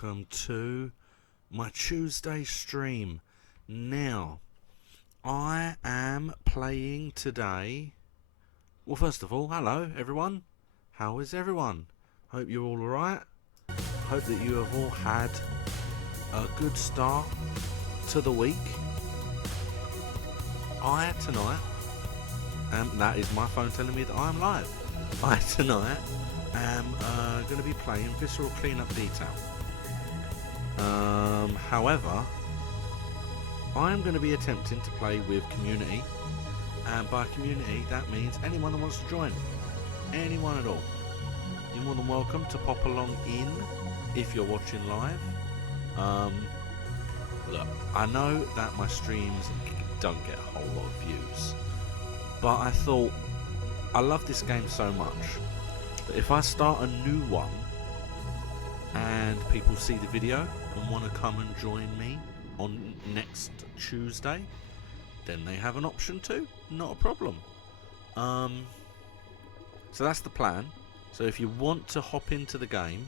welcome to my Tuesday stream. Now, I am playing today. Well, first of all, hello everyone. How is everyone? Hope you're all alright. Hope that you have all had a good start to the week. I tonight, that is my phone telling me that I am live. I tonight am going to be playing Viscera Cleanup Detail. However, I am going to be attempting to play with community, and by community that means anyone that wants to join, anyone at all. You're more than welcome to pop along in if you're watching live. Look, I know that my streams don't get a whole lot of views, but I thought I love this game so much that if I start a new one and people see the video and want to come and join me on next Tuesday, then they have an option too. Not a problem. So that's the plan. So if you want to hop into the game,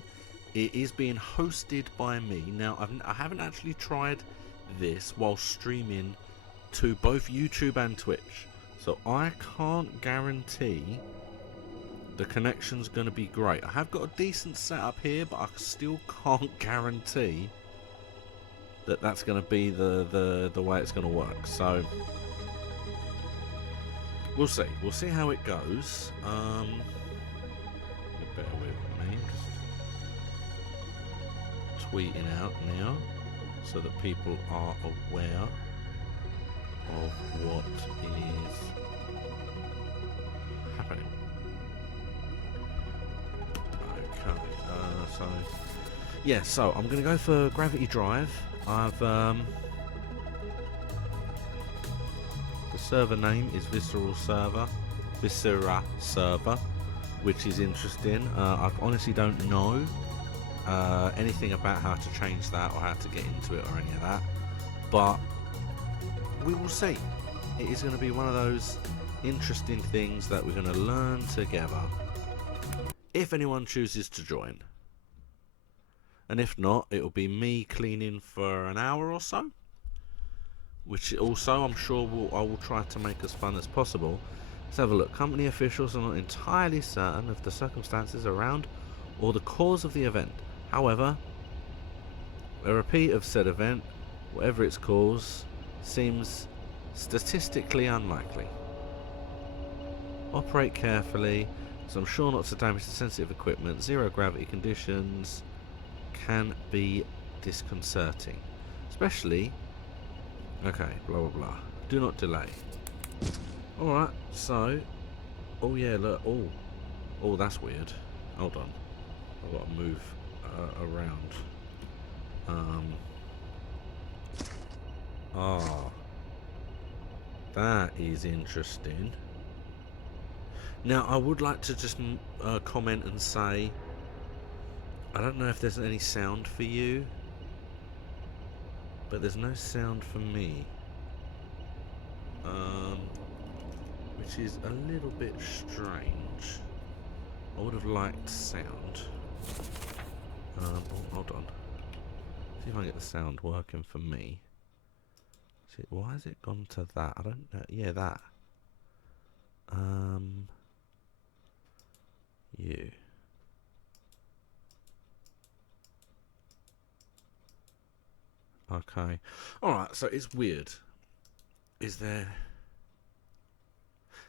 it is being hosted by me. Now I haven't actually tried this while streaming to both YouTube and Twitch, so I can't guarantee the connection's going to be great. I have got a decent setup here, but I still can't guarantee that that's going to be the way it's going to work. So we'll see. We'll see how it goes. You bear with me. Just tweeting out now so that people are aware of what is happening. Okay, so I'm gonna go for Gravity Drive. I've the server name is Viscera Server, which is interesting. I honestly don't know anything about how to change that or how to get into it or any of that, but we will see. It is going to be one of those interesting things that we're going to learn together, if anyone chooses to join. And if not, it will be me cleaning for an hour or so, which also I'm sure I will try to make as fun as possible. Let's have a look. Company officials are not entirely certain of the circumstances around or the cause of the event. However, a repeat of said event, whatever its cause, seems statistically unlikely. Operate carefully, so I'm sure not to damage the sensitive equipment. Zero gravity conditions can be disconcerting, especially. Okay, blah blah blah. Do not delay. Alright, so oh yeah, look, oh that's weird. Hold on, I've got to move around. That is interesting. Now I would like to just comment and say, I don't know if there's any sound for you, but there's no sound for me, which is a little bit strange. I would have liked sound. Oh, hold on. See if I can get the sound working for me. See, why has it gone to that? I don't know. Yeah, that. You. Okay. Alright, so it's weird. Is there...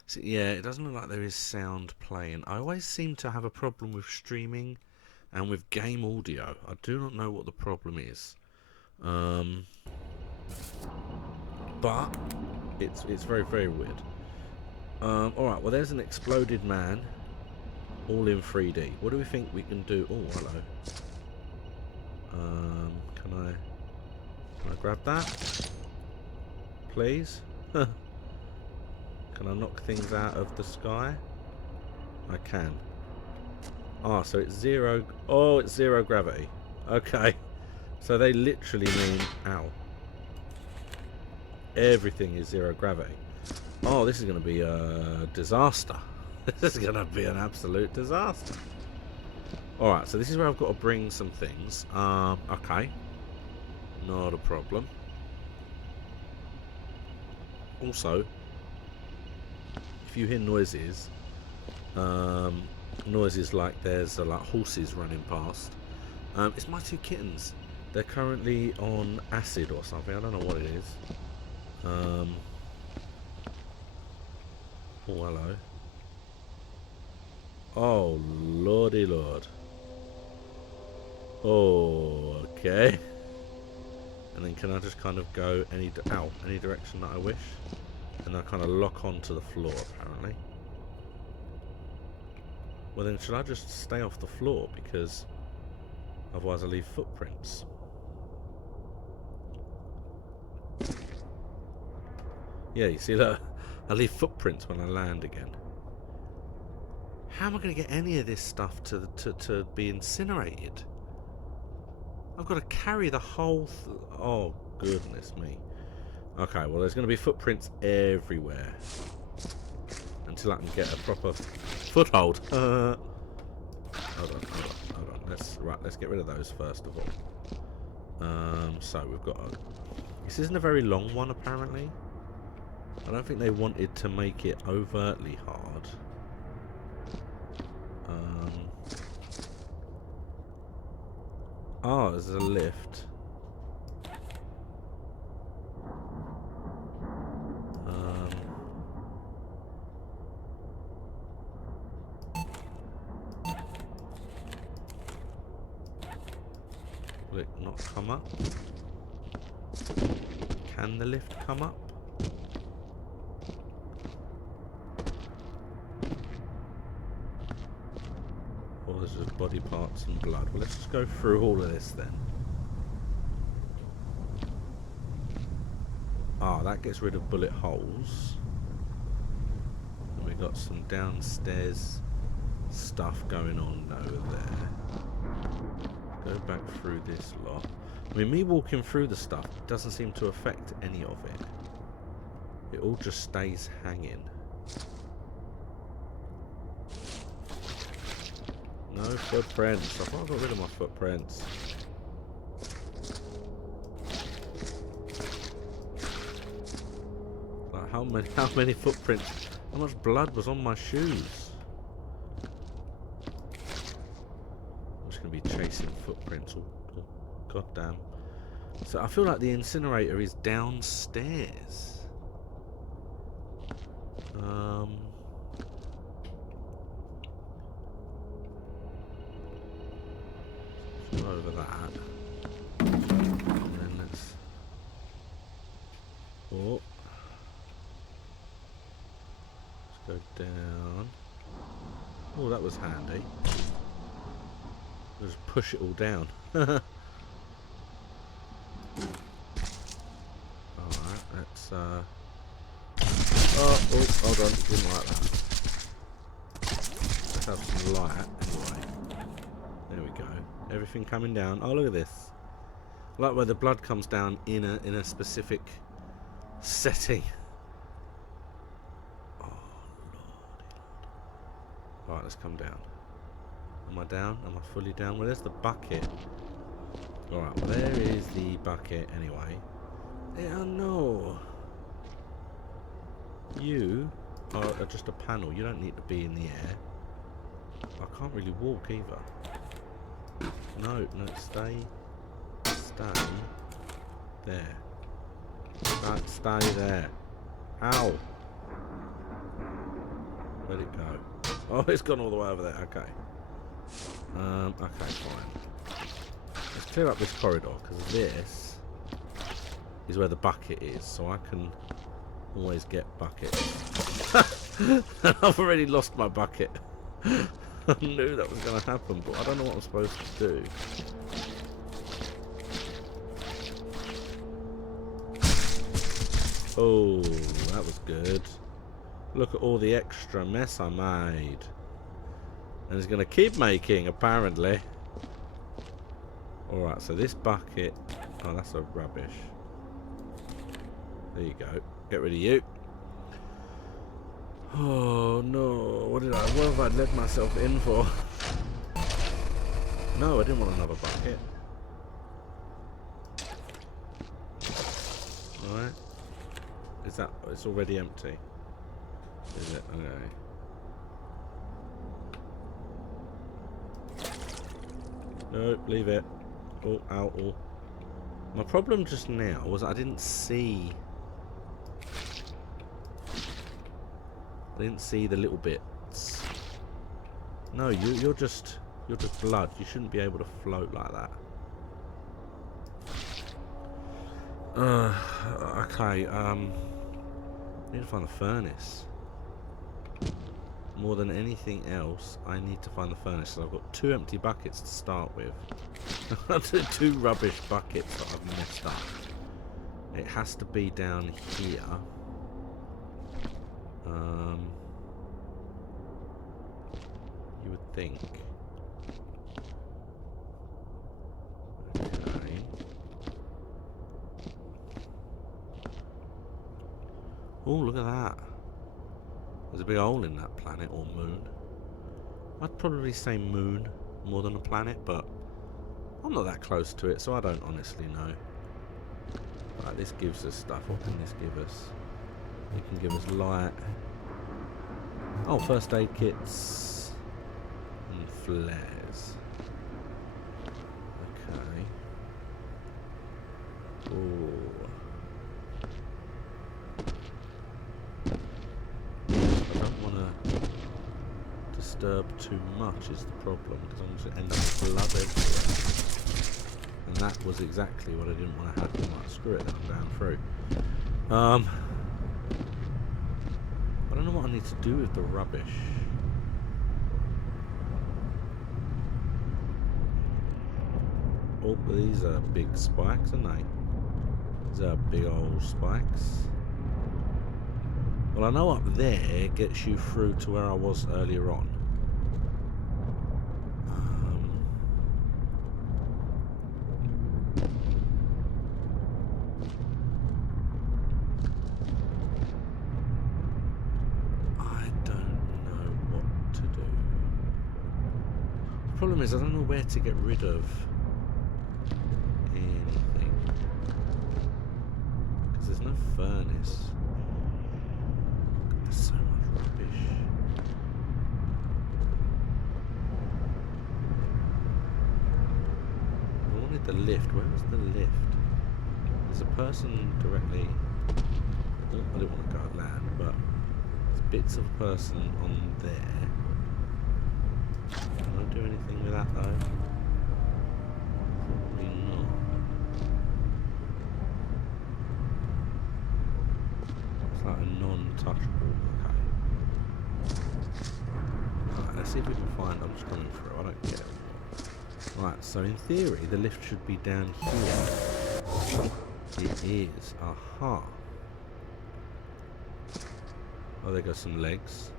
See, yeah, it doesn't look like there is sound playing. I always seem to have a problem with streaming and with game audio. I do not know what the problem is. But it's very, very weird. Alright, well there's an exploded man, all in 3D. What do we think we can do? Oh, hello. Can I grab that? Please? Can I knock things out of the sky? I can. Ah, so it's zero. Oh, it's zero gravity. Okay. So they literally mean, ow. Everything is zero gravity. Oh, this is going to be a disaster. This is going to be an absolute disaster. Alright, so this is where I've got to bring some things. Okay. Not a problem. Also, if you hear noises, noises like there's like horses running past, it's my two kittens. They're currently on acid or something. I don't know what it is. Oh, hello. Oh, lordy lord. Oh, okay. And then can I just kind of go any direction that I wish? And I kind of lock onto the floor, apparently. Well then, should I just stay off the floor? Because otherwise I leave footprints. Yeah, you see that? I leave footprints when I land again. How am I going to get any of this stuff to be incinerated? I've got to carry the whole... oh, goodness me. Okay, well, there's going to be footprints everywhere. Until I can get a proper foothold. Hold on. Let's get rid of those first of all. So, we've got a... This isn't a very long one, apparently. I don't think they wanted to make it overtly hard. Oh, there's a lift. Will it not come up? Can the lift come up? Or there's just body parts and blood. Well, let's just go through all of this then. Ah, that gets rid of bullet holes. And we got some downstairs stuff going on over there. Go back through this lot. I mean, me walking through the stuff doesn't seem to affect any of it. It all just stays hanging. No footprints. I thought I got rid of my footprints. Like how many footprints? How much blood was on my shoes? I'm just gonna be chasing footprints. Oh, goddamn. So I feel like the incinerator is downstairs. Over that. And then let's... oh. Let's go down. Oh, that was handy. Just push it all down. Alright, let's oh, hold on, didn't like that. Let's have some light anyway. There we go. Everything coming down. Oh, look at this. I like where the blood comes down in a specific setting. Oh, lordy. Alright, let's come down. Am I down? Am I fully down? Well, there's the bucket. Alright, well, there is the bucket anyway. Yeah, no. You are just a panel. You don't need to be in the air. I can't really walk either. No, stay there. Stay there. Ow! Where'd it go? Oh, it's gone all the way over there. Okay. Okay, fine. Let's clear up this corridor, because this is where the bucket is, so I can always get buckets. I've already lost my bucket. I knew that was going to happen, but I don't know what I'm supposed to do. Oh, that was good. Look at all the extra mess I made. And it's going to keep making, apparently. Alright, so this bucket... oh, that's a rubbish. There you go. Get rid of you. Oh no, what have I let myself in for? No, I didn't want another bucket. Alright. Is that... It's already empty. Is it? Okay. Nope, leave it. Oh, out, oh. My problem just now was I didn't see... I didn't see the little bits. No, you're just blood. You shouldn't be able to float like that. Okay, need to find the furnace. More than anything else, I need to find the furnace. So I've got 2 empty buckets to start with. 2 rubbish buckets that I've messed up. It has to be down here. You would think. Okay. Oh, look at that. There's a big hole in that planet, or moon. I'd probably say moon more than a planet, but I'm not that close to it, so I don't honestly know. Right, this gives us stuff. What can this give us? It can give us light. Oh, first aid kits. And flares. Okay. Ooh. I don't want to disturb too much is the problem, because I'm just going to end up with blood everywhere. And that was exactly what I didn't want to happen. Like, screw it, then I'm down through. I don't know what I need to do with the rubbish. Oh, these are big spikes, aren't they? These are big old spikes. Well, I know up there gets you through to where I was earlier on. The problem is I don't know where to get rid of anything, because there's no furnace. God, there's so much rubbish. I wanted the lift. Where was the lift? There's a person directly... Oh, I didn't want to go land, but there's bits of a person on there. Can I do anything with that though? Probably not. It's like a non-touchable. Okay. Right, let's see if we can find... I'm just coming through. I don't get it. Right, so in theory the lift should be down here. It is. Aha. Oh, there goes some legs.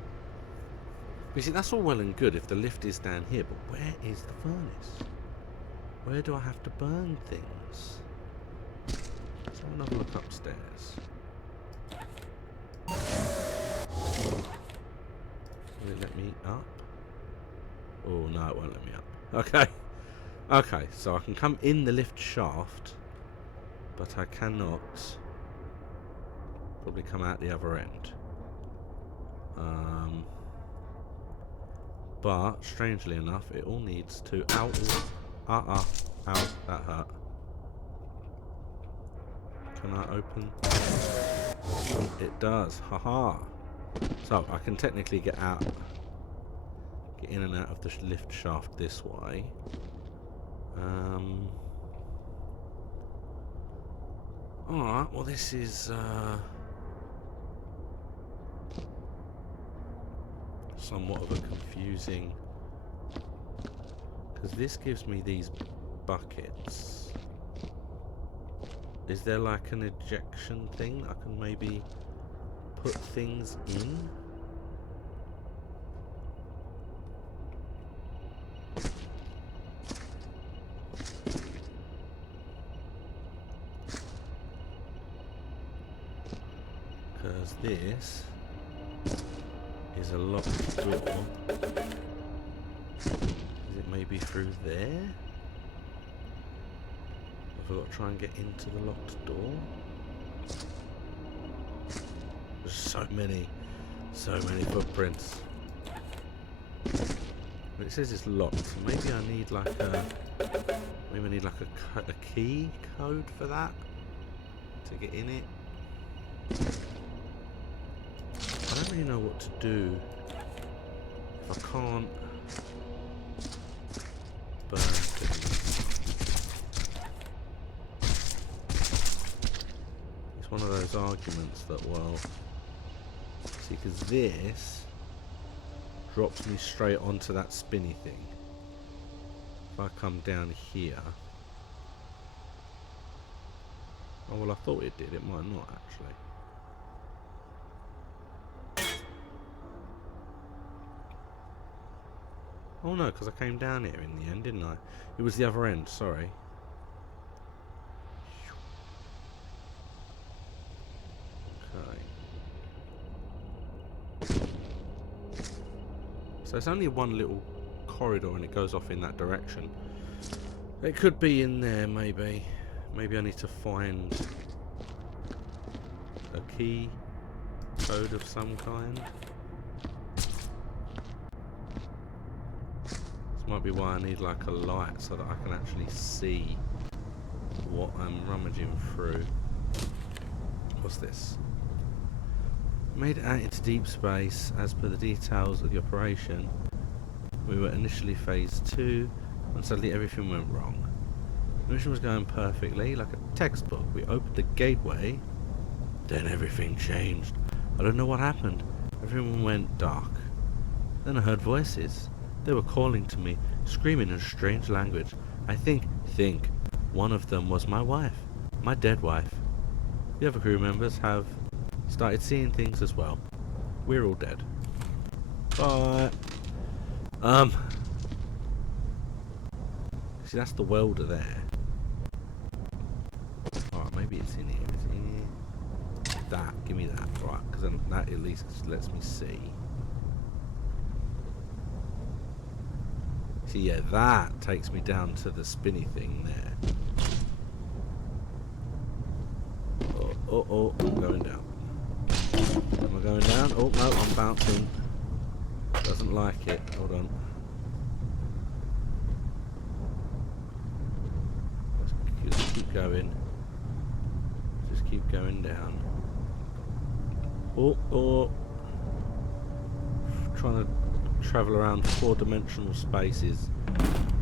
You see, that's all well and good if the lift is down here, but where is the furnace? Where do I have to burn things? Let's have another look upstairs. Will it let me up? Oh, no, it won't let me up. Okay. Okay, so I can come in the lift shaft, but I cannot probably come out the other end. But, strangely enough, it all needs to... Ow! Ow, that hurt. Can I open? It does, haha! So, I can technically get out... Get in and out of the lift shaft this way. Alright, well this is... somewhat of a confusing, because this gives me these buckets. Is there like an ejection thing I can maybe put things in? Because this is a locked door. Is it maybe through there? Have I got to try and get into the locked door? There's so many footprints. But it says it's locked, so maybe I need like a key code for that to get in it. I don't really know what to do if I can't burn things. It's one of those arguments that, well, see, because this drops me straight onto that spinny thing. If I come down here... Oh, well, I thought it did. It might not, actually. Oh, no, because I came down here in the end, didn't I? It was the other end, sorry. Okay. So it's only one little corridor and it goes off in that direction. It could be in there, maybe. Maybe I need to find a key code of some kind. This might be why I need like a light so that I can actually see what I'm rummaging through. What's this? Made it out into deep space as per the details of the operation. We were initially phase 2 and suddenly everything went wrong. The mission was going perfectly, like a textbook. We opened the gateway, then everything changed. I don't know what happened. Everyone went dark. Then I heard voices. They were calling to me, screaming in a strange language. I think one of them was my wife, my dead wife. The other crew members have started seeing things as well. We're all dead. Bye. See, that's the welder there. Alright, maybe it's in here. Is it in here? That, give me that. Right, because then that at least lets me see. See, yeah, that takes me down to the spinny thing there. Oh, I'm going down. Am I going down? Oh, no, I'm bouncing. Doesn't like it. Hold on. Let's keep going. Just keep going down. Oh. Trying to travel around 4-dimensional spaces.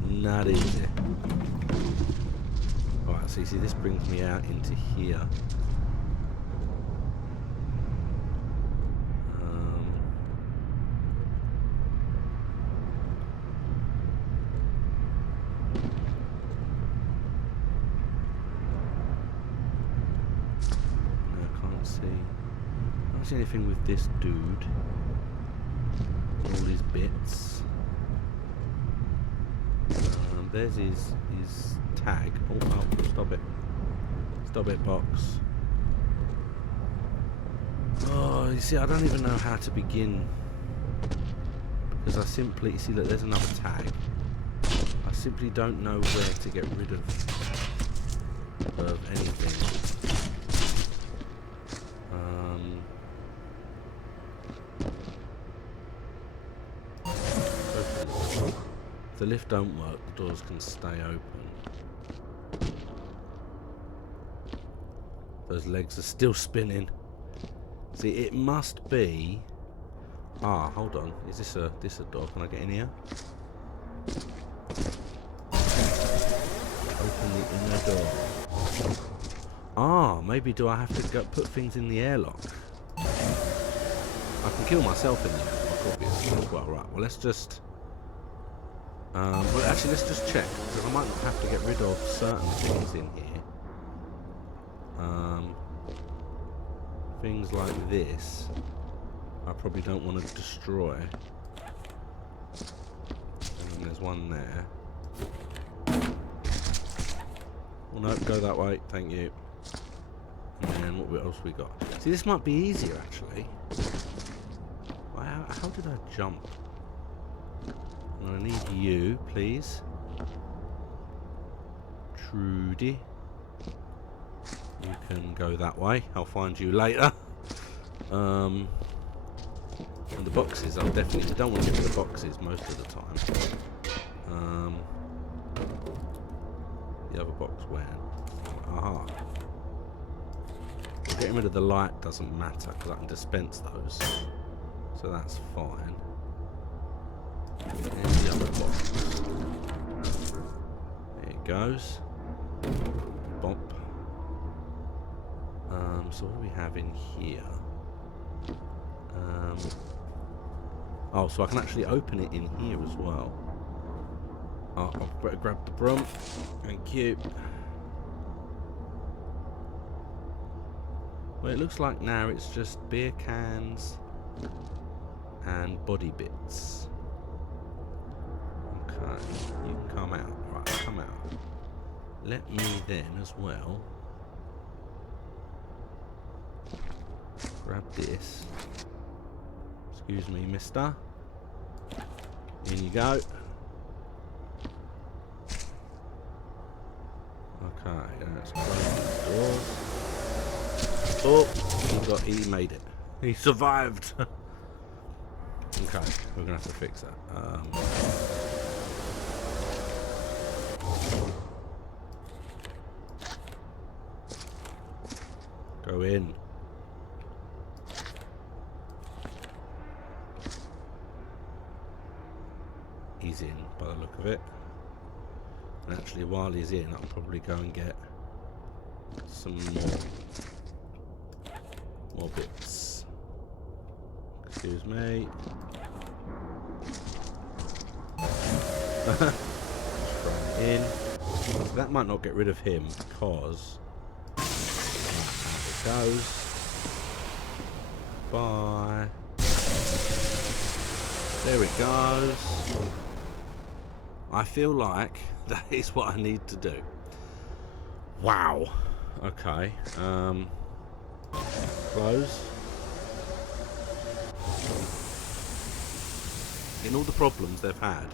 Not easy. Alright, so you see, this brings me out into here. Anything with this dude, all his bits. There's his tag. Oh, stop it, box. Oh, you see, I don't even know how to begin, because I simply see that there's another tag. I simply don't know where to get rid of anything. If the lift don't work, the doors can stay open. Those legs are still spinning. See, it must be... Ah, hold on. Is this a door? Can I get in here? Open the inner door. Ah, maybe do I have to put things in the airlock? I can kill myself in the airlock, obviously. Well, right. Well, let's just... well, actually, let's just check, because I might have to get rid of certain things in here. Things like this, I probably don't want to destroy. And then there's one there. Oh no, go that way, thank you. And then what else we got? See, this might be easier, actually. How did I jump? I'm gonna need you, please. Trudy. You can go that way. I'll find you later. And the boxes, I definitely don't want to get rid of the boxes most of the time. The other box when? Aha. Getting rid of the light doesn't matter because I can dispense those. So that's fine. And the other box. There it goes. Bump. So what do we have in here? Oh, so I can actually open it in here as well. Oh, I'll better grab the broom. Thank you. Well, it looks like now it's just beer cans and body bits. Okay, you can come out. Right, come out. Let me then as well grab this. Excuse me, mister. In you go. Okay, let's close the door. Oh, he made it. He survived. Okay, we're gonna have to fix that. Go in. He's in by the look of it. And actually, while he's in, I'll probably go and get some more bits. Excuse me. In. That might not get rid of him because it goes. Bye. There it goes. I feel like that is what I need to do. Wow. Okay. Close. In all the problems they've had,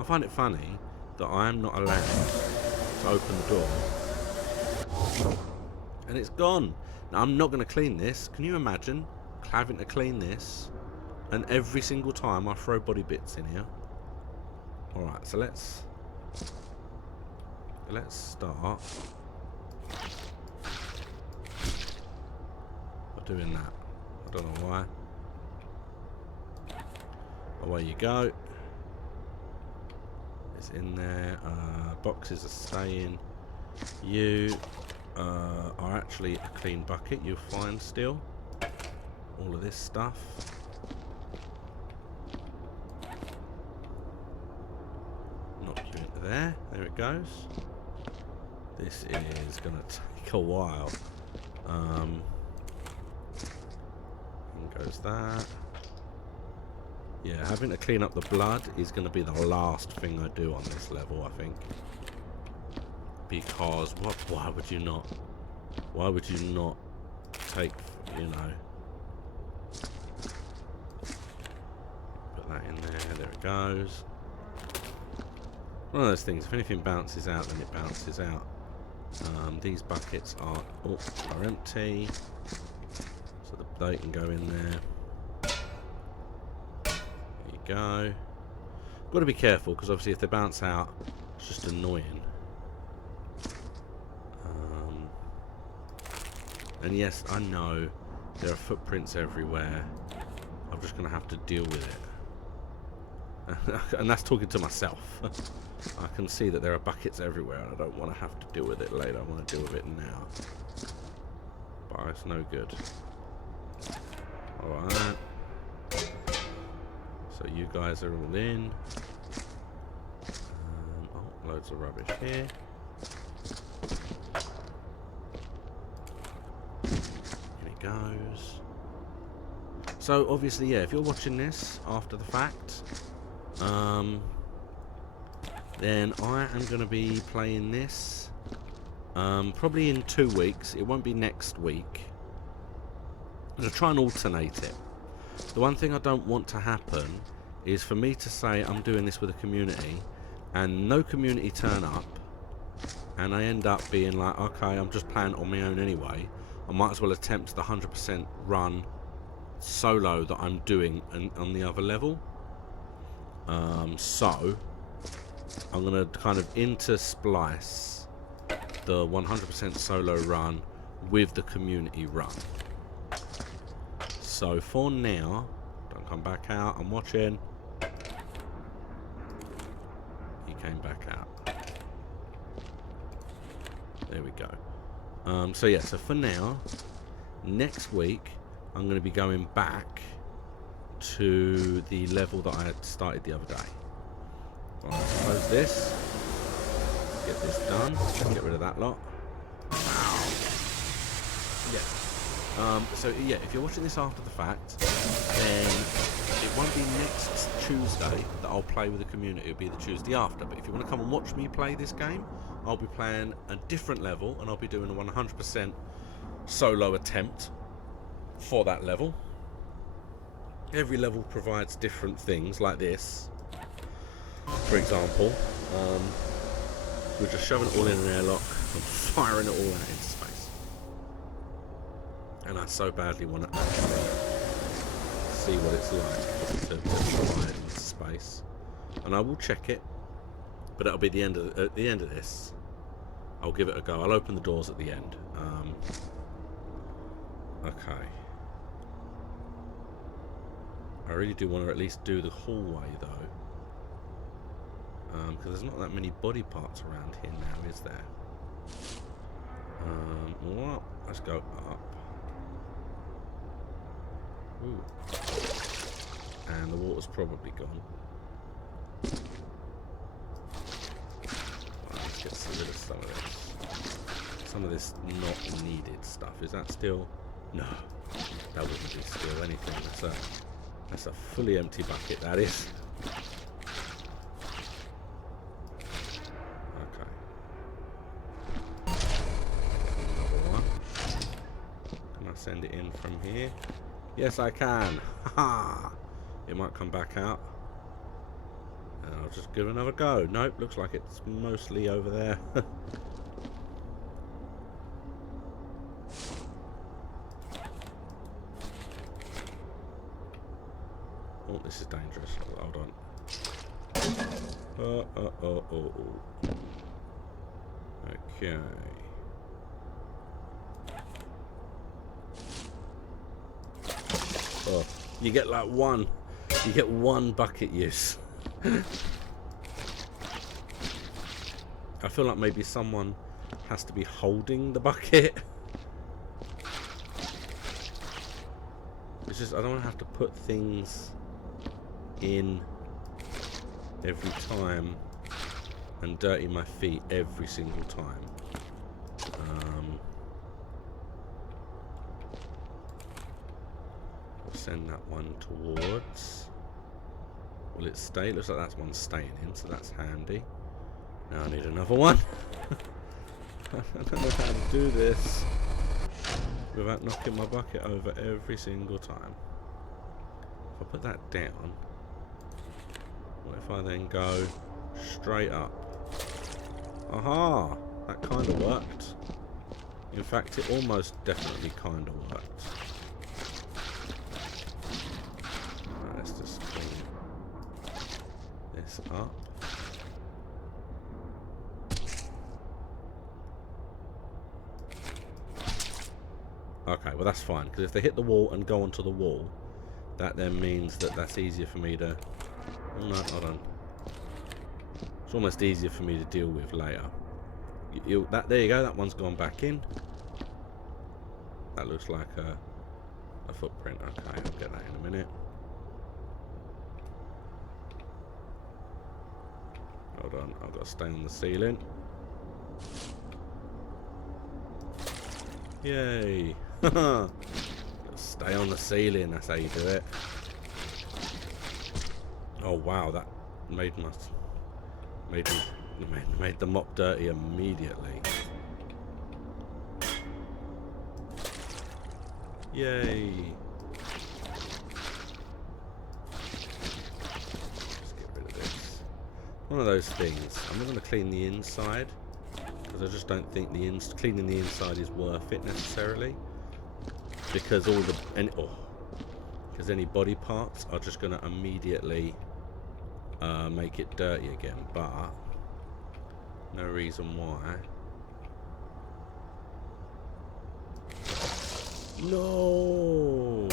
I find it funny that I am not allowed to open the door. And it's gone. Now, I'm not going to clean this. Can you imagine having to clean this? And every single time I throw body bits in here. Alright, so let's start by doing that. I don't know why. Away you go. It's in there. Boxes are staying. You are actually a clean bucket. You'll find still all of this stuff. There it goes. This is going to take a while. And goes that. Yeah, having to clean up the blood is going to be the last thing I do on this level, I think. Because why would you not? Why would you not take, you know? Put that in there. There it goes. One of those things, if anything bounces out, then it bounces out. These buckets are empty, so they can go in there. There you go. Got to be careful, because obviously if they bounce out, it's just annoying. And yes, I know there are footprints everywhere. I'm just going to have to deal with it. And that's talking to myself. I can see that there are buckets everywhere and I don't want to have to deal with it later. I want to deal with it now. But it's no good. Alright. So you guys are all in. Oh, loads of rubbish here. In it goes. So obviously, yeah, if you're watching this after the fact, then I am going to be playing this probably in 2 weeks. It won't be next week. I'm going to try and alternate it. The one thing I don't want to happen is for me to say I'm doing this with a community and no community turn up, and I end up being like, okay, I'm just playing on my own anyway, I might as well attempt the 100% run solo that I'm doing on the other level. So I'm going to kind of intersplice the 100% solo run with the community run. So for now, don't come back out, I'm watching. He came back out. There we go. So yeah, so for now, next week I'm going to be going back to the level that I had started the other day. Right, close this. Get this done. Get rid of that lot. Yeah. So yeah, if you're watching this after the fact, then it won't be next Tuesday that I'll play with the community. It'll be the Tuesday after. But if you want to come and watch me play this game, I'll be playing a different level, and I'll be doing a 100% solo attempt for that level. Every level provides different things, like this. For example, we're just shoving it all in an airlock and firing it all out into space. And I so badly want to actually see what it's like to fly it into space. And I will check it, but it'll be at the end of this. I'll give it a go. I'll open the doors at the end. Okay. I really do want to at least do the hallway though. Because there's not that many body parts around here now, is there? Well, let's go up. Ooh. And the water's probably gone. Right, let's get rid of some of this. Some of this not needed stuff. Is that still? No, that wouldn't be still anything. That's a fully empty bucket, that is. Okay. Another one. Can I send it in from here? Yes, I can. Haha. It might come back out. And I'll just give it another go. Nope, looks like it's mostly over there. Oh, this is dangerous. Hold on. Okay. Oh, you get like one. You get one bucket use. I feel like maybe someone has to be holding the bucket. It's just I don't want to have to put things in every time and dirty my feet every single time. We'll send that one towards. Will it stay? Looks like that's one staying in, so that's handy. Now I need another one. I don't know how to do this without knocking my bucket over every single time. If I put that down, what if I then go straight up? Aha! That kind of worked. In fact, it almost definitely kind of worked. Right, let's just clean this up. Okay, well that's fine, because if they hit the wall and go onto the wall, that then means that that's easier for me to... Oh no, hold on. It's almost easier for me to deal with later. There you go, that one's gone back in. That looks like a footprint. Okay, I'll get that in a minute. Hold on, I've got to stay on the ceiling. Yay! Stay on the ceiling, that's how you do it. Oh wow, that made the mop dirty immediately. Yay! one of those things. I'm not going to clean the inside because I just don't think cleaning the inside is worth it necessarily, because because any body parts are just going to immediately make it dirty again. But no reason why. No.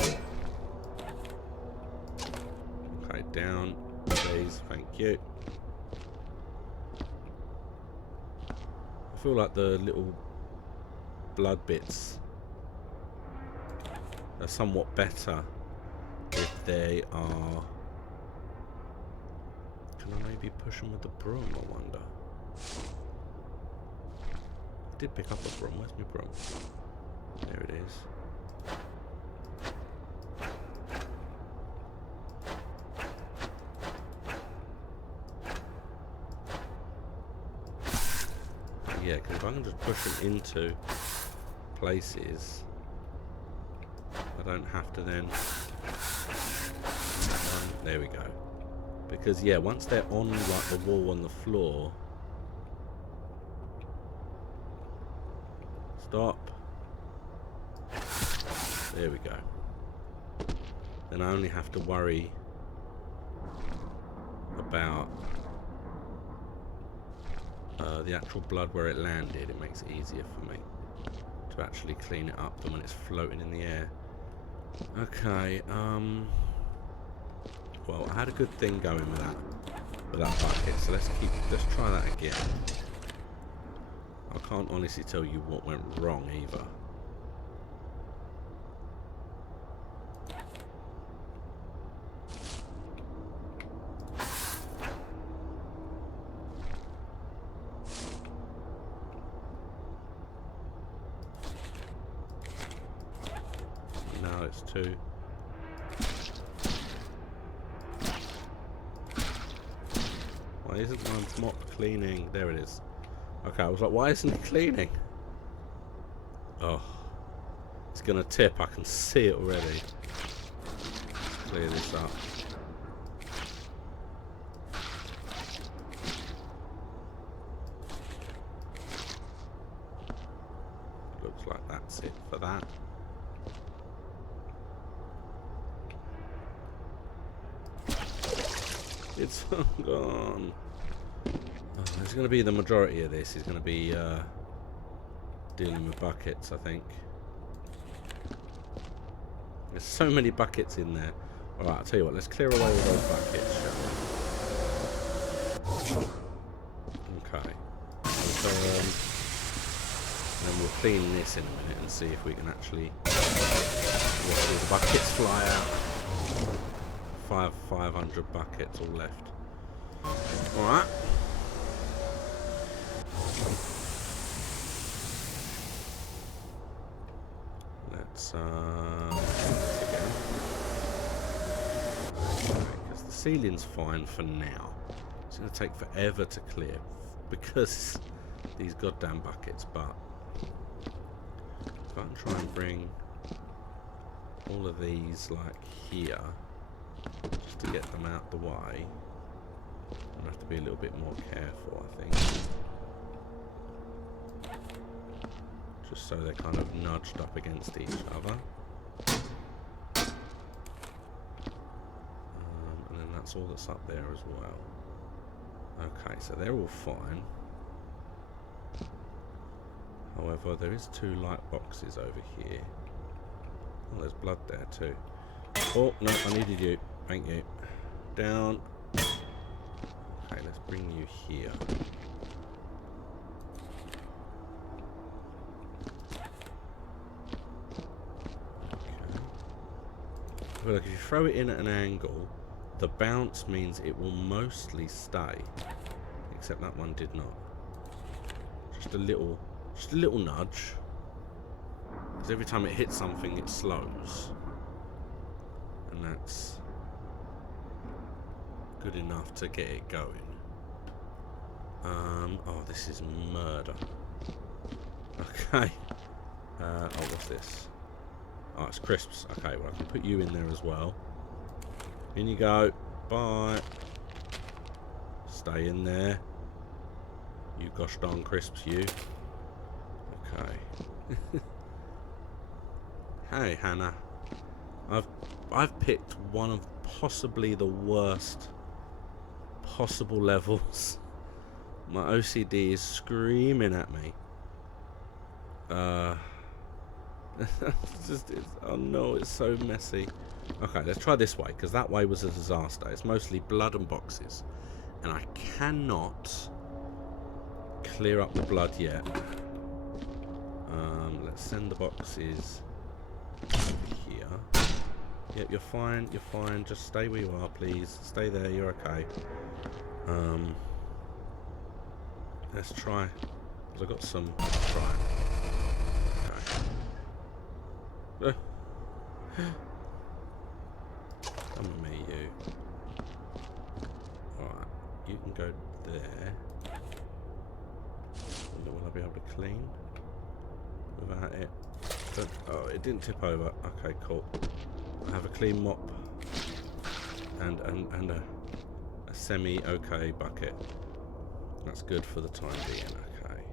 Okay, down, please. Thank you. I feel like the little blood bits are somewhat better if they are... Can I maybe push them with the broom, I wonder? I did pick up a broom. Where's my broom? There it is. Yeah, because if I can just push them into places, I don't have to then... there we go. Because, yeah, once they're on, like, the wall on the floor... Stop. There we go. Then I only have to worry about the actual blood where it landed. It makes it easier for me to actually clean it up than when it's floating in the air. Okay, well, I had a good thing going with that bucket, so let's try that again. I can't honestly tell you what went wrong either. No, it's two. Why isn't my mop cleaning? There it is. Okay, I was like, why isn't it cleaning? Oh, it's gonna tip. I can see it already. Let's clear this up. Looks like that's it for that. It's gone. It's going to be the majority of this is going to be dealing with buckets, I think. There's so many buckets in there. Alright, I'll tell you what, let's clear away all those buckets, shall we? Okay. And then we'll clean this in a minute and see if we can actually watch all the buckets fly out. 500 buckets all left. Alright. Let's again. Because the ceiling's fine for now. It's going to take forever to clear because these goddamn buckets, but if I can try and bring all of these like here, just to get them out the way, I have to be a little bit more careful, I think. Just so they're kind of nudged up against each other. And then that's all that's up there as well. Okay, so they're all fine. However, there is 2 light boxes over here. Oh, there's blood there too. Oh, no, I needed you. Thank you. Down. Okay, let's bring you here. Okay. Well, look, if you throw it in at an angle, the bounce means it will mostly stay. Except that one did not. Just a little nudge. Because every time it hits something, it slows. And that's good enough to get it going. Oh, this is murder. Okay. Oh, what's this? Oh, it's crisps. Okay, well, I can put you in there as well. In you go. Bye. Stay in there. You gosh darn crisps, you. Okay. Hey, Hannah. I've picked one of possibly the worst possible levels. My OCD is screaming at me. Oh no, it's so messy. Okay, let's try this way, because that way was a disaster. It's mostly blood and boxes, and I cannot clear up the blood yet. Let's send the boxes over here. Yep, you're fine, you're fine. Just stay where you are, please. Stay there, you're okay. Let's try, because I've got some. Let's try. Okay. Come with me, you. Alright, you can go there. Will I be able to clean without it? Oh, it didn't tip over. Okay, cool. I have a clean mop and a semi-okay bucket. That's good for the time being. Okay.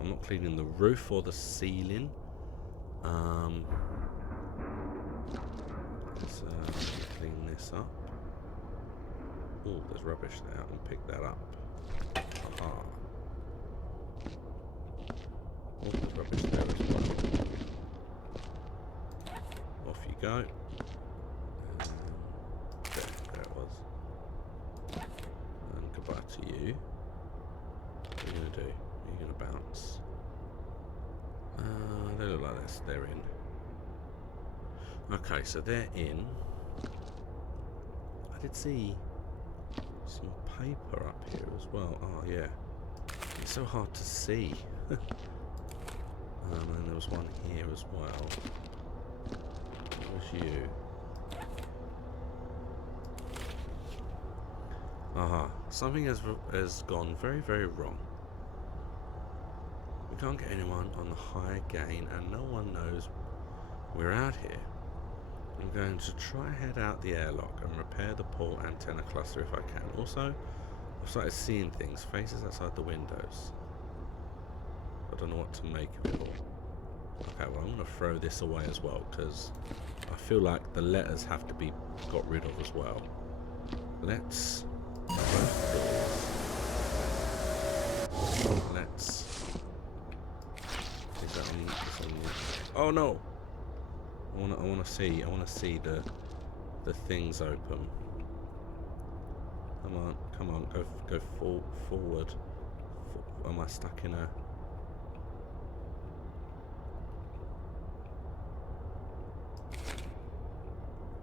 I'm not cleaning the roof or the ceiling. Let's clean this up. Oh, there's rubbish there. I can pick that up. Aha. Oh, there's rubbish there as well. Off you go. There it was. And goodbye to you. What are you going to do? Are you going to bounce? They look like this. They're in. Okay, so they're in. I did see some paper up here as well. Oh, yeah. It's so hard to see. And there was one here as well. What was you? Aha. Something has gone very, very wrong. We can't get anyone on the high gain, and no one knows we're out here. I'm going to try head out the airlock and repair the port antenna cluster if I can. Also, I've started seeing things, faces outside the windows. I don't know what to make of it all. Okay, well I'm going to throw this away as well, because I feel like the letters have to be got rid of as well. Let's... Let's... Is that on the... Oh no! I want to see the things open. Come on, go forward. Am I stuck in a?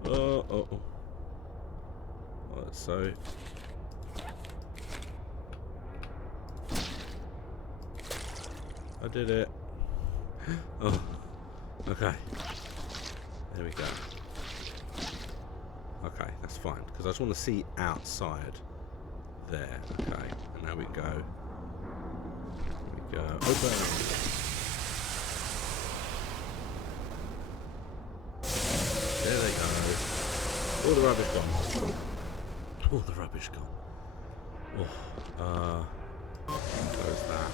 Oh. So. I did it. Oh, okay. There we go. Okay, that's fine, because I just want to see outside there. Okay, and now we go. There we go. Open! There they go. All the rubbish gone. All the rubbish gone. Oh, close that.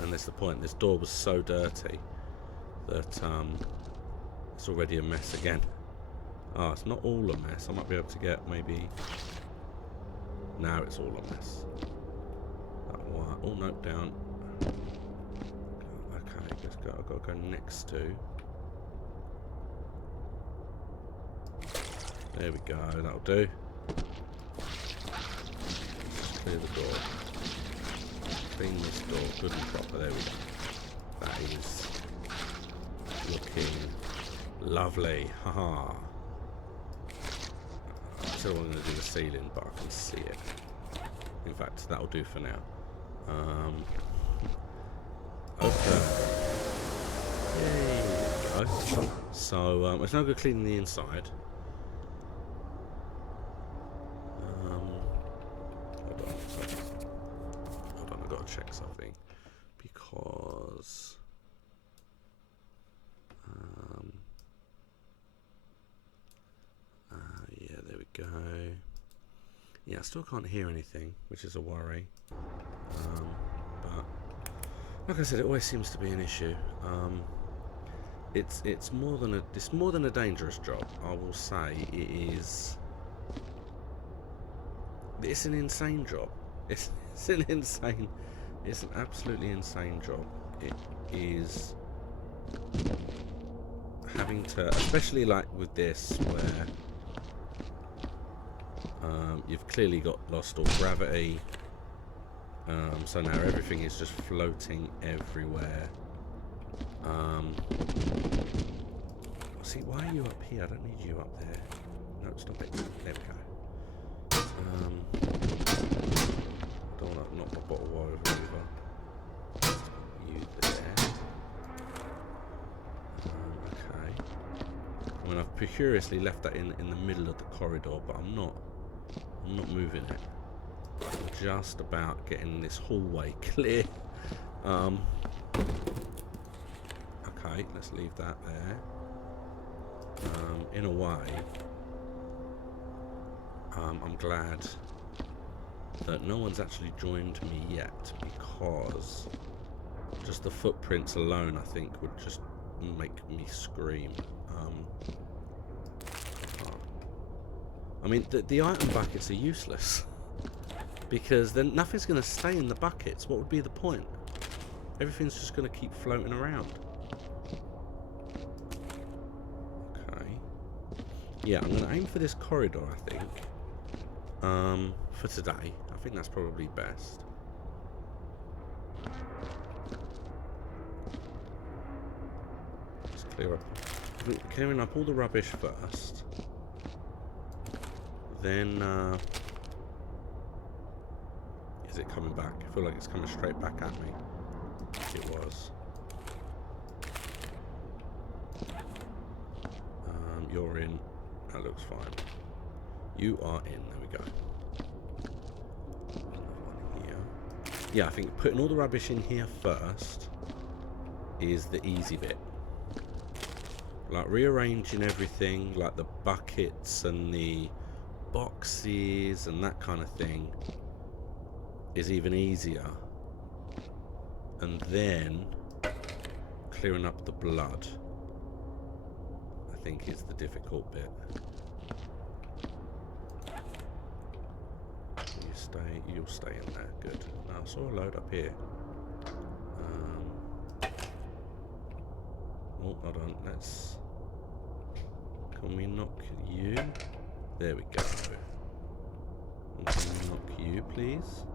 And that's the point. This door was so dirty that it's already a mess again. Oh, it's not all a mess. I might be able to get maybe... Now it's all a mess. That one. Oh, no, down. Okay, let's go. I've got to go next to... There we go. That'll do. Just clear the door. Clean this door good and proper. There we go. That is looking lovely. Haha. I still want to do the ceiling, but I can see it. In fact, that'll do for now. Okay. Yay. Okay. So it's no good cleaning the inside. Check something because go. Yeah, I still can't hear anything, which is a worry. But like I said, it always seems to be an issue. It's more than a dangerous job. I will say it's an insane job. It's an absolutely insane job. It is having to, especially like with this, where you've clearly lost all gravity. So now everything is just floating everywhere. See, why are you up here? I don't need you up there. No, stop it. There we go. I don't want to knock my bottle over. You there. Okay. I mean, I've curiously left that in the middle of the corridor, but I'm not moving it. I'm just about getting this hallway clear. Okay, let's leave that there. In a way, I'm glad that no one's actually joined me yet, because just the footprints alone, I think, would just make me scream. I mean, the item buckets are useless, because then nothing's going to stay in the buckets. What would be the point? Everything's just going to keep floating around. Yeah, I'm going to aim for this corridor, I think, for today. I think that's probably best. Let's clearing up all the rubbish first. Then, is it coming back? I feel like it's coming straight back at me. It was. You're in. That looks fine. You are in. There we go. Another one here. Yeah, I think putting all the rubbish in here first is the easy bit. Like rearranging everything, like the buckets and the boxes and that kind of thing, is even easier. And then clearing up the blood, I think, is the difficult bit. You'll stay in there. Good. Now I saw a load up here. Oh, hold on. Can we knock you? There we go. Can we knock you, please?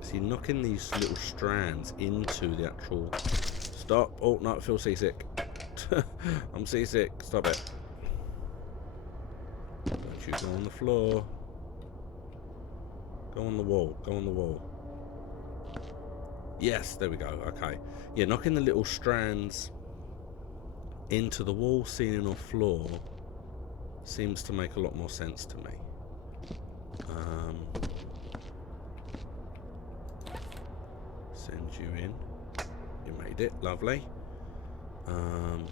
See, knocking these little strands into the actual... Stop. Oh, no, I feel seasick. I'm seasick. Stop it. Don't you go on the floor. Go on the wall. Go on the wall. Yes, there we go. Okay. Yeah, knocking the little strands into the wall, ceiling or floor seems to make a lot more sense to me. Send you in. You made it. Lovely. Because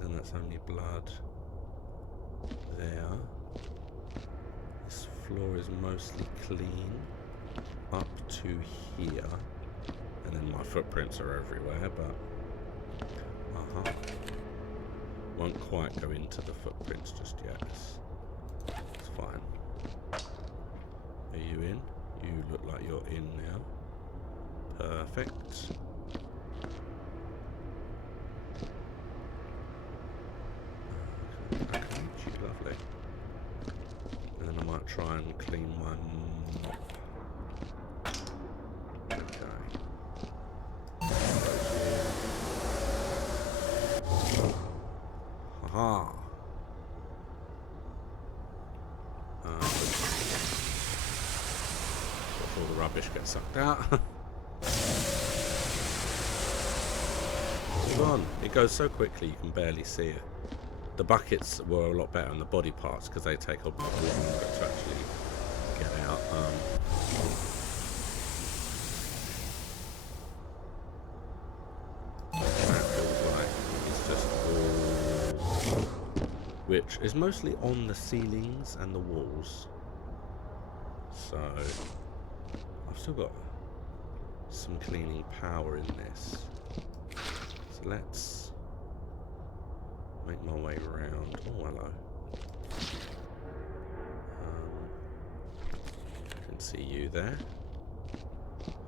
then that's only blood there. This floor is mostly clean up to here, and then my footprints are everywhere, but won't quite go into the footprints just yet. It's fine. Are you in? You look like you're in now. Perfect. Okay, lovely. And then I might try and clean my mop. Okay. Haha. All the rubbish gets sucked out. Hold on. It goes so quickly you can barely see it. The buckets were a lot better than the body parts because they take a lot longer to actually get out. That feels like it's just all... which is mostly on the ceilings and the walls. So I've still got some cleaning power in this. So let's make my way around. Oh, hello. I can see you there,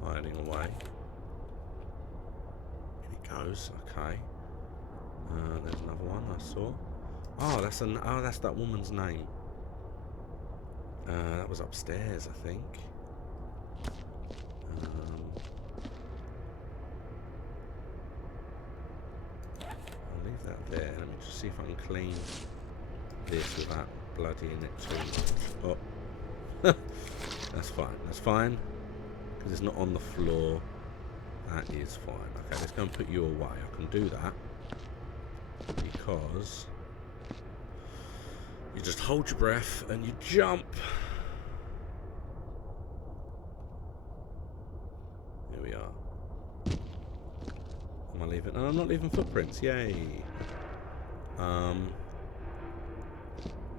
hiding away. In it goes. Okay. There's another one I saw. Oh, that's that woman's name. That was upstairs, I think. I'll leave that there. Let me just see if I can clean this without bloodying it too much. Oh, that's fine. That's fine because it's not on the floor. That is fine. Okay, let's go and put you away. I can do that because you just hold your breath and you jump. Here we are. Am I leaving? No, I'm not leaving footprints. Yay.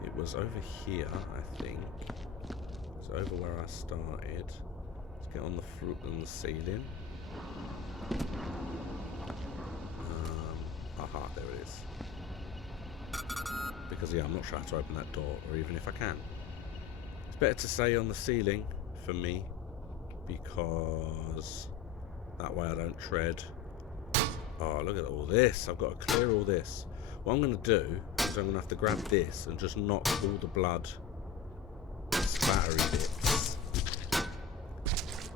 It was over here, I think. It's over where I started. Let's get on the fruit and the ceiling. Aha, there it is. Because, yeah, I'm not sure how to open that door, or even if I can. It's better to stay on the ceiling for me, because that way I don't tread. Oh, look at all this. I've got to clear all this. What I'm going to do is I'm going to have to grab this and just knock all the blood and spattery bits.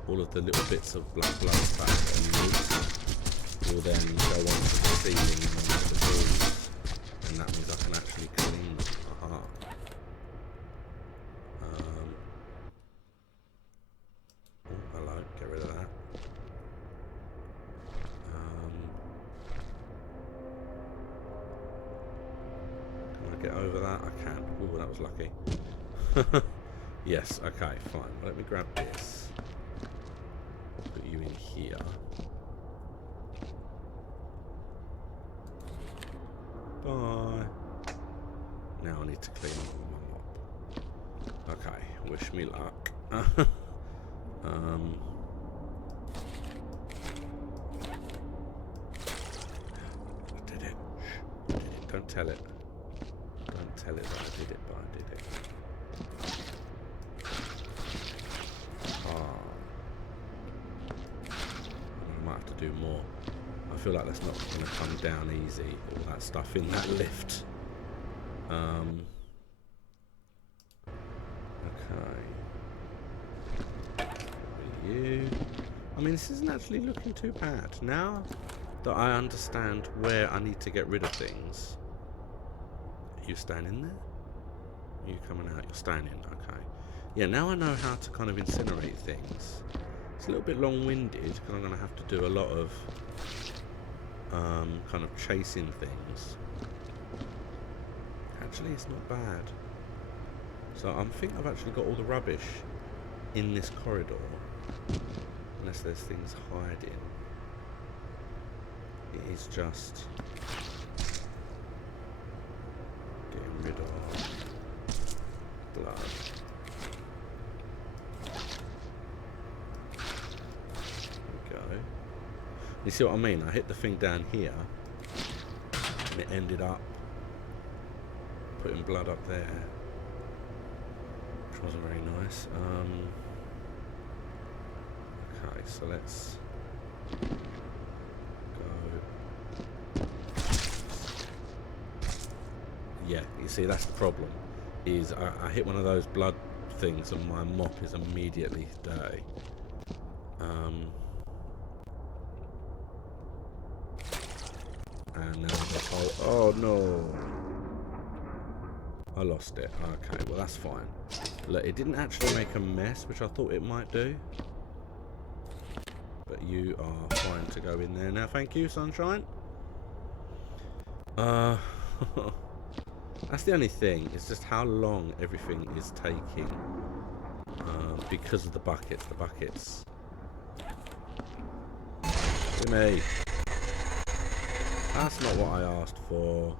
All of the little bits of blood spatter and loose will then go onto the ceiling and onto the walls. And that means I can actually clean them. Aha. Oh, hello. Get rid of that. Can I get over that? I can. Ooh, that was lucky. Yes, okay, fine. Let me grab this. Put you in here. Bye. Now I need to clean up my mop. Okay, wish me luck. I did it. Shh. I did it. Don't tell it. Don't tell it that I did it, but I did it. I might have to do more. I feel like that's not going to come down easy, all that stuff in that lift. Okay. You. I mean, this isn't actually looking too bad. Now that I understand where I need to get rid of things. Are you standing there? Are you coming out? You're standing. Okay. Yeah, now I know how to kind of incinerate things. It's a little bit long-winded because I'm going to have to do a lot of kind of chasing things. Actually, it's not bad. So I think I've actually got all the rubbish in this corridor, unless there's things hiding. It is just getting rid of blood. You see what I mean? I hit the thing down here and it ended up putting blood up there, which wasn't very nice. Okay, so let's go. Yeah, you see, that's the problem. Is I hit one of those blood things and my mop is immediately dirty. And now this whole... Oh no! I lost it. Okay, well that's fine. Look, it didn't actually make a mess, which I thought it might do. But you are fine to go in there now. Thank you, sunshine. That's the only thing. It's just how long everything is taking. Because of the buckets. The buckets. Gimme. That's not what I asked for.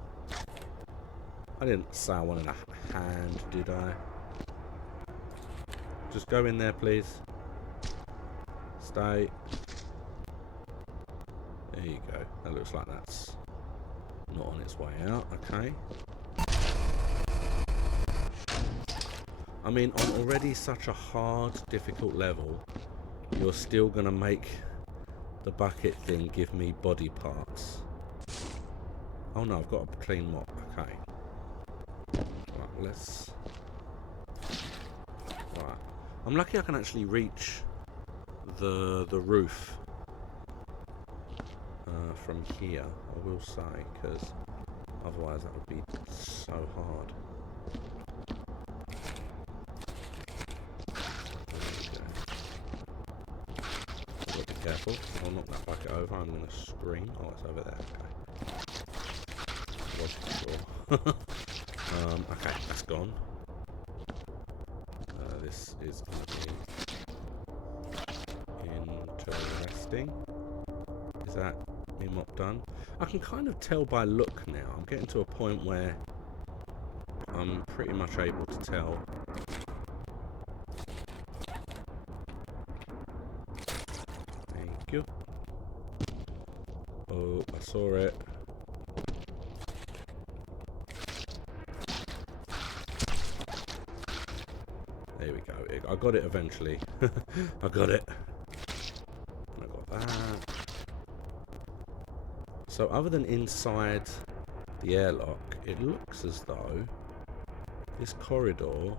I didn't say I wanted a hand, did I? Just go in there, please. Stay. There you go. That looks like that's not on its way out. Okay. I mean, on already such a hard, difficult level, you're still going to make the bucket thing give me body parts. Oh no, I've got a clean mop. Okay. Right, let's... Right. I'm lucky I can actually reach the roof from here, I will say, because otherwise that would be so hard. Be careful, I'll knock that bucket over, I'm going to scream. Oh, it's over there, okay. Wasn't sure. Okay, that's gone. This is going to be interesting. Is that me mop done? I can kind of tell by look now. I'm getting to a point where I'm pretty much able to tell. Thank you. Oh, I saw it. There we go. I got it eventually. I got it. I got that. So other than inside the airlock, it looks as though this corridor...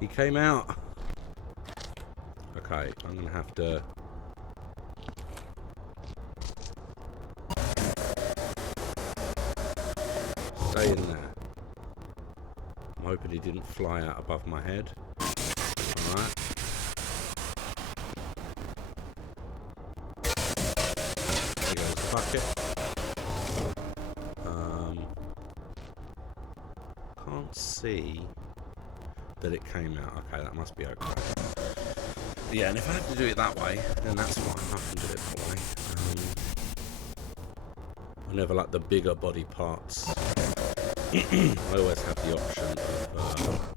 He came out! Okay, I'm going to have to... Stay in there. I'm hoping he didn't fly out above my head. Alright. There goes the bucket. Can't see that it came out. Okay, that must be okay. Yeah, and if I have to do it that way, then that's fine. I can do it that way. I never like the bigger body parts. I always have the option of...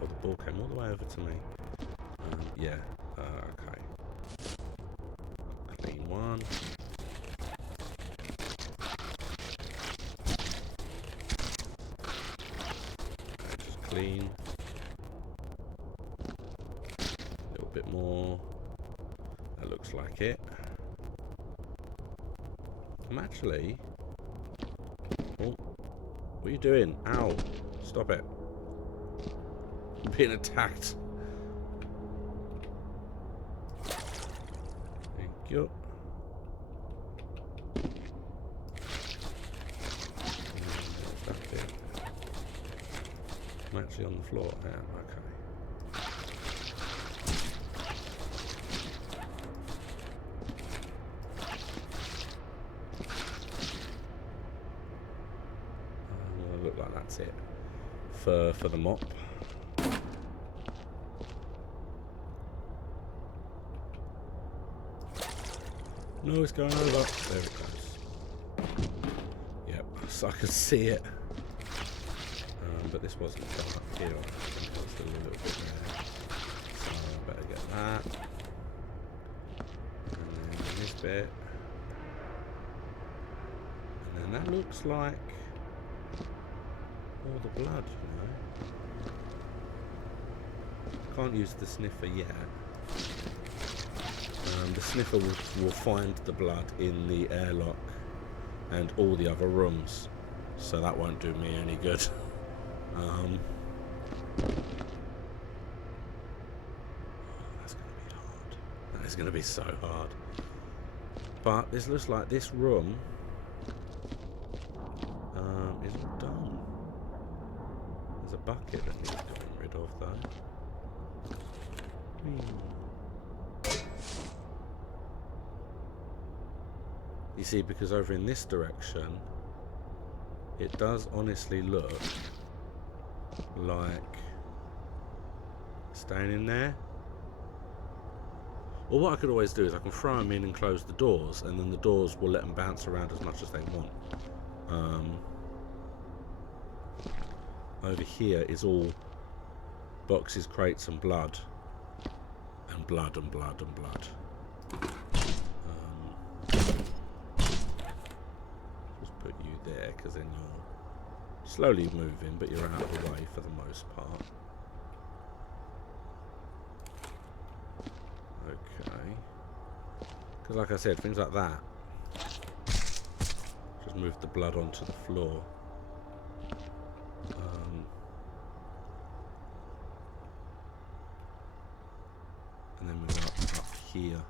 oh, the ball came all the way over to me. Yeah, okay. Clean one. Okay, just clean. A little bit more. That looks like it. I'm actually... Oh, what are you doing? Ow. Stop it. I'm being attacked. Thank you. That bit. I'm actually on the floor. Yeah, okay. Look like that's it for the mop. No, it's going over. There it goes. Yep, so I could see it. But this wasn't done up here. I think it was still a little bit there. So I better get that. And then this bit. And then that looks like all the blood, you know. Can't use the sniffer yet. The sniffer will find the blood in the airlock and all the other rooms, so that won't do me any good. That's going to be hard. That is going to be so hard. But this looks like this room is all done. There's a bucket that needs getting rid of, though. You see, because over in this direction, it does honestly look like staying in there. Or what I could always do is I can throw them in and close the doors, and then the doors will let them bounce around as much as they want. Over here is all boxes, crates, and blood. And blood, and blood, and blood. Just put you there, because then you're slowly moving, but you're out of the way for the most part. Okay. Because like I said, things like that just move the blood onto the floor. And then we go up here.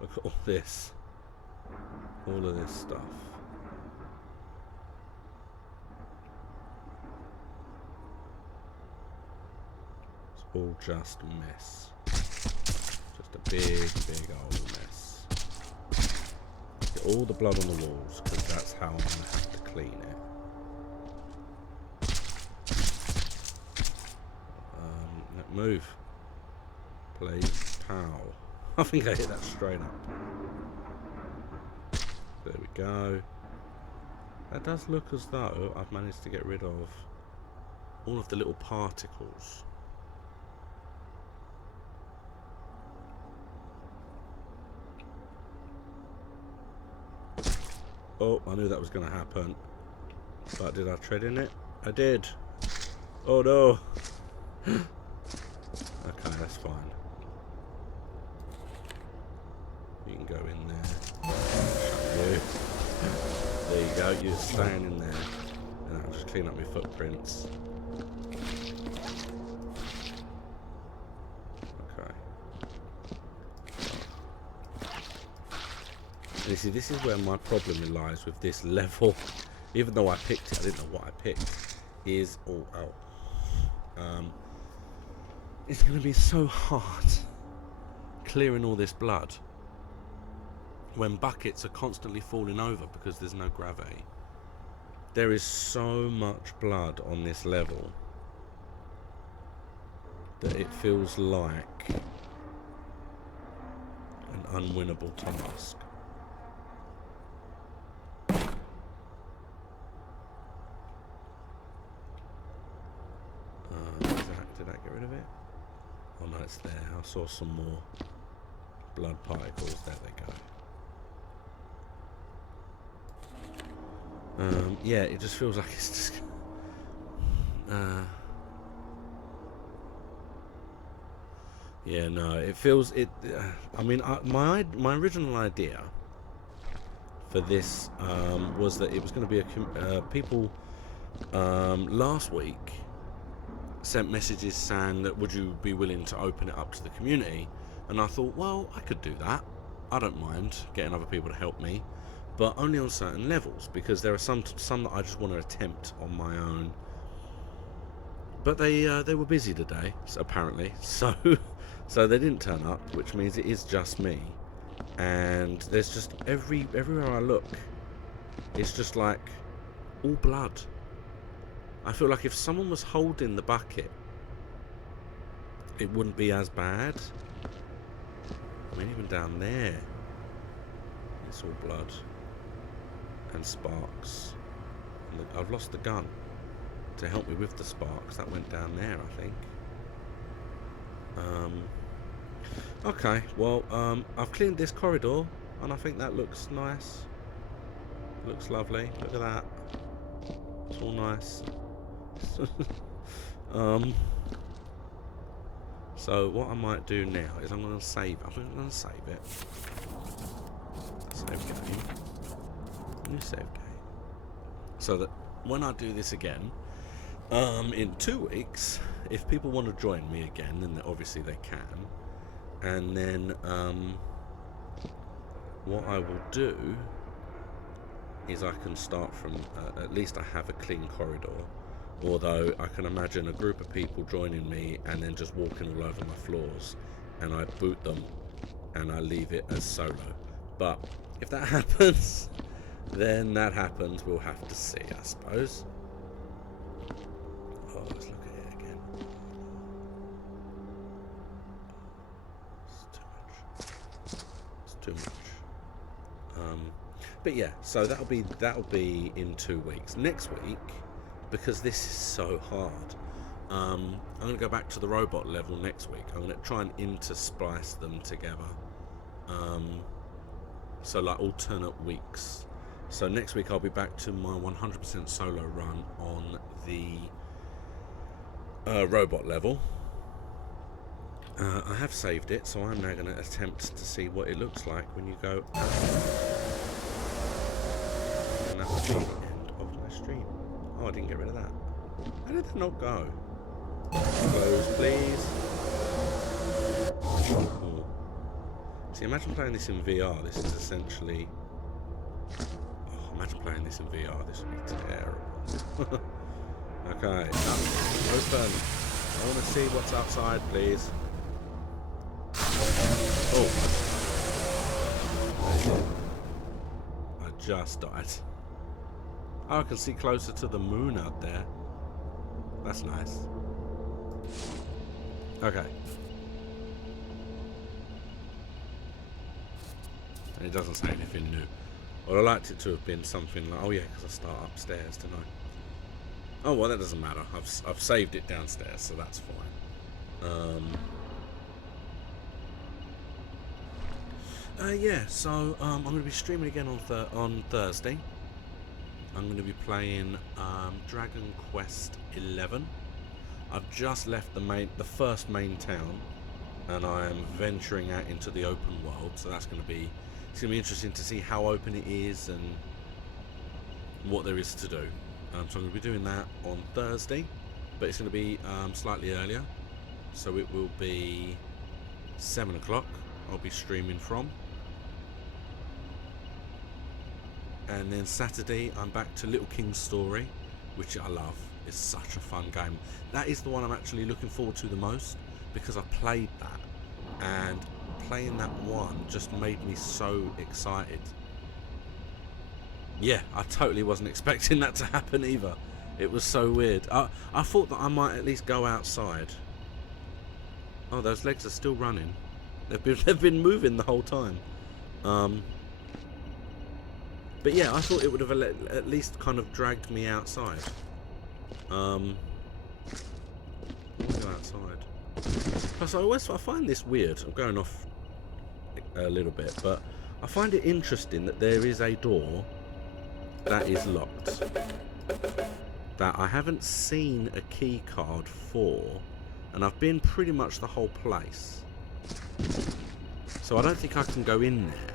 Look at all this. All of this stuff. It's all just mess. Just a big old mess. Get all the blood on the walls, because that's how I'm going to have to clean it. Move. Please. Pow. I think I hit that straight up. There we go. That does look as though I've managed to get rid of all of the little particles. Oh, I knew that was going to happen. But did I tread in it? I did. Oh no. Okay, that's fine. You can go in there. There you go, you're staying in there. And I'll just clean up my footprints. Okay. And you see, this is where my problem lies with this level. Even though I picked it, I didn't know what I picked. Is it's going to be so hard clearing all this blood when buckets are constantly falling over because there's no gravity. There is so much blood on this level that it feels like an unwinnable task. Did I get rid of it? Oh no, it's there. I saw some more blood particles. There they go. Yeah, it just feels like it's just. Yeah, no, it feels it. I mean, my original idea for this was that it was going to be a people last week sent messages saying that would you be willing to open it up to the community, and I thought, well, I could do that. I don't mind getting other people to help me, but only on certain levels, because there are some that I just want to attempt on my own. But they were busy today, apparently, so they didn't turn up, which means it is just me. And there's just everywhere I look, it's just like all blood. I feel like if someone was holding the bucket, it wouldn't be as bad. I mean, even down there, it's all blood and sparks. And I've lost the gun to help me with the sparks. That went down there, I think. Okay, well, I've cleaned this corridor, and I think that looks nice. Looks lovely. Look at that. It's all nice. So what I might do now is I'm going to save it. I'm going to save it. Save game. New save game. So that when I do this again, in 2 weeks, if people want to join me again, then obviously they can. And then what I will do is I can start from, at least I have a clean corridor. Although I can imagine a group of people joining me and then just walking all over my floors, and I boot them and I leave it as solo. But if that happens, then that happens. We'll have to see, I suppose. Oh, let's look at it again. It's too much. But yeah, so that'll be in 2 weeks. Next week, because this is so hard, I'm going to go back to the robot level next week. I'm going to try and intersplice them together. So like alternate weeks. So next week I'll be back to my 100% solo run on the robot level. I have saved it, so I'm now going to attempt to see what it looks like when you go out. And that will be the end of my stream. Oh, I didn't get rid of that. How did that not go? Close, please. Oh. See, imagine playing this in VR. This is essentially... Oh, imagine playing this in VR. This would be terrible. Okay, open. I want to see what's outside, please. Oh. I just died. Oh, I can see closer to the moon out there. That's nice. Okay. And it doesn't say anything new. Well, I liked it to have been something like, oh yeah, because I start upstairs tonight. Oh well, that doesn't matter. I've saved it downstairs, so that's fine. Yeah. So I'm going to be streaming again on Thursday. I'm going to be playing Dragon Quest 11. I've just left the first main town, and I am venturing out into the open world. So it's going to be interesting to see how open it is and what there is to do. So I'm going to be doing that on Thursday, but it's going to be slightly earlier, so it will be 7 o'clock. I'll be streaming from. And then Saturday I'm back to Little King's Story, which I love. It's such a fun game. That is the one I'm actually looking forward to the most, because I played that, and playing that one just made me so excited. Yeah, I totally wasn't expecting that to happen either. It was so weird. I thought that I might at least go outside. Oh, those legs are still running. They've been moving the whole time. But yeah, I thought it would have at least kind of dragged me outside. I'll go outside. Plus, I find this weird. I'm going off a little bit, but I find it interesting that there is a door that is locked, that I haven't seen a key card for, and I've been pretty much the whole place, so I don't think I can go in there,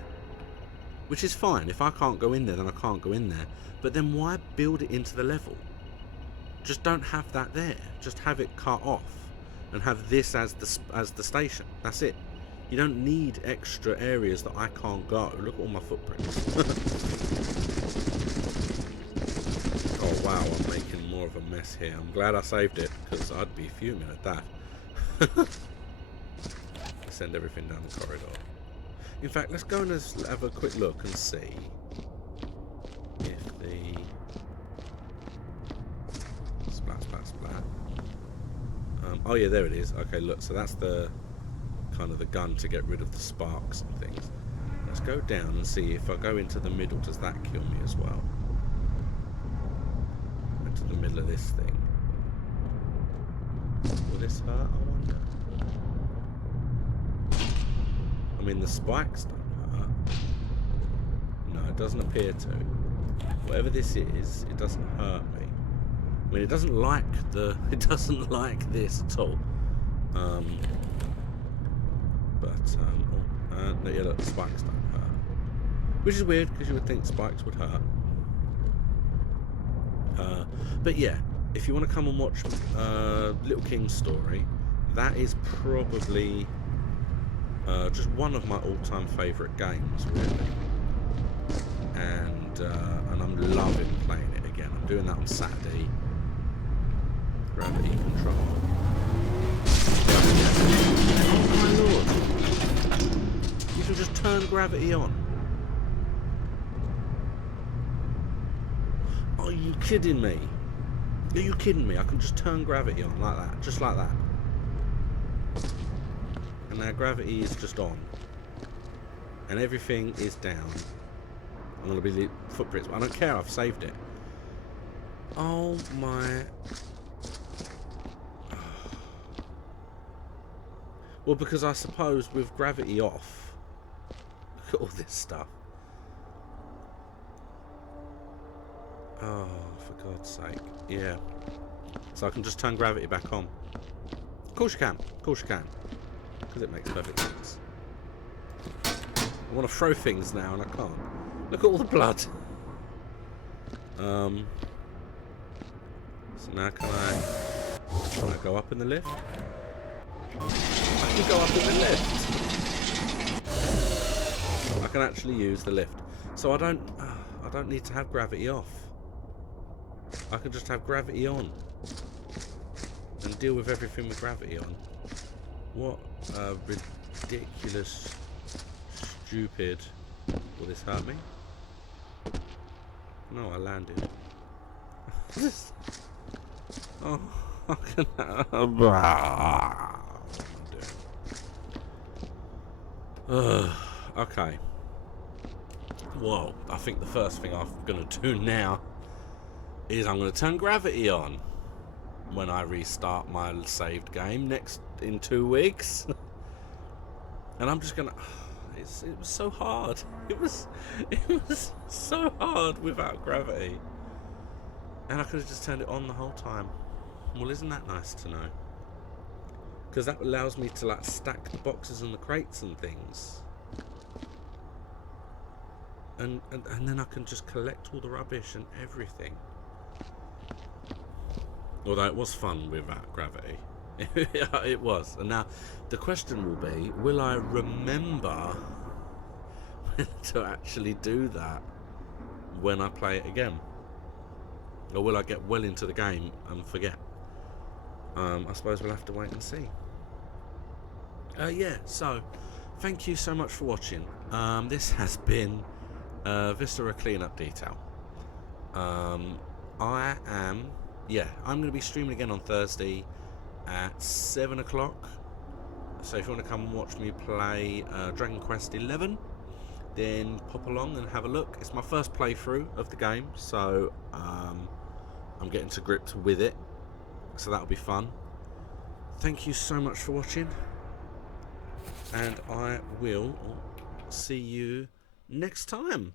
which is fine. If I can't go in there, then I can't go in there. But then why build it into the level? Just don't have that there. Just have it cut off and have this as the station. That's it. You don't need extra areas that I can't go. Look at all my footprints. Oh wow, I'm making more of a mess here. I'm glad I saved it, because I'd be fuming at that. Send everything down the corridor. In fact, let's go and have a quick look and see if the... Splat, splat, splat. Oh yeah, there it is. Okay, look, so that's the kind of the gun to get rid of the sparks and things. Let's go down and see if I go into the middle, does that kill me as well? Into the middle of this thing. Will this hurt, I wonder? I mean, the spikes don't hurt. No, it doesn't appear to. Whatever this is, it doesn't hurt me. I mean, it doesn't like this at all. No, yeah, look, spikes don't hurt. Which is weird, because you would think spikes would hurt. But yeah, if you want to come and watch Little King's Story, that is probably just one of my all-time favourite games, really. And I'm loving playing it again. I'm doing that on Saturday. Gravity control. Oh my lord! You can just turn gravity on. Are you kidding me? Are you kidding me? I can just turn gravity on like that, just like that. And now gravity is just on. And everything is down. I'm going to be footprints. I don't care. I've saved it. Oh my. Well, because I suppose with gravity off, look at all this stuff. Oh, for God's sake. Yeah. So I can just turn gravity back on. Of course you can. Of course you can. Because it makes perfect sense. I want to throw things now and I can't. Look at all the blood. So now can I go up in the lift? I can go up in the lift. I can actually use the lift. So I don't need to have gravity off. I can just have gravity on and deal with everything with gravity on. What a ridiculous, stupid. Will this hurt me? No, I landed. Oh, I can. Okay. Well, I think the first thing I'm going to do now is I'm going to turn gravity on when I restart my saved game in 2 weeks. And I'm just going to... It was so hard. It was so hard without gravity. And I could have just turned it on the whole time. Well, isn't that nice to know? Because that allows me to like stack the boxes and the crates and things. And then I can just collect all the rubbish and everything. Although it was fun without gravity. It was. And now the question will be, will I remember to actually do that when I play it again? Or will I get well into the game and forget? I suppose we'll have to wait and see. Yeah, so thank you so much for watching. This has been Viscera Cleanup Detail. I'm going to be streaming again on Thursday at 7 o'clock. So if you want to come and watch me play Dragon Quest 11, then pop along and have a look. It's my first playthrough of the game, so I'm getting to grips with it, so that'll be fun. Thank you so much for watching, and I will see you next time.